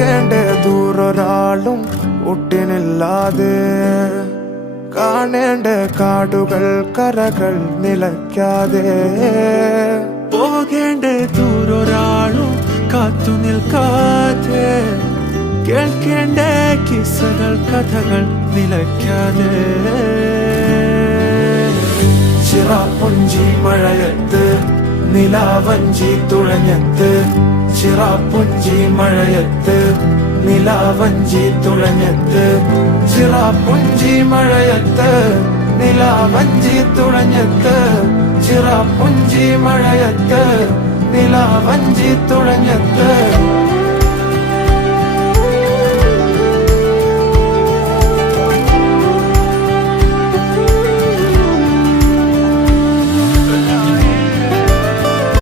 പോകേണ്ട ദൂരൊരാളും ഒട്ടിനില്ലാതെ കാണേണ്ട കാടുകൾ കരകൾ നിലയ്ക്കാതെ പോകേണ്ട ദൂരൊരാളും കാത്തു നിൽക്കാതെ കേൾക്കേണ്ട കിസ്സകൾ കഥകൾ നിലയ്ക്കാതെ ചിറാപ്പുഞ്ചി മഴയത്ത് നിലാവഞ്ചി തുഴഞ്ഞത്ത് ചിറാപ്പുഞ്ചി മഴയത്ത് നിലാവഞ്ചി തുഴഞ്ഞത്ത് ചിറാപ്പുഞ്ചി മഴയത്ത് നിലാവഞ്ചി തുഴഞ്ഞത്ത് ചിറാപ്പുഞ്ചി മഴയത്ത് നിലാവഞ്ചി തുഴഞ്ഞത്ത്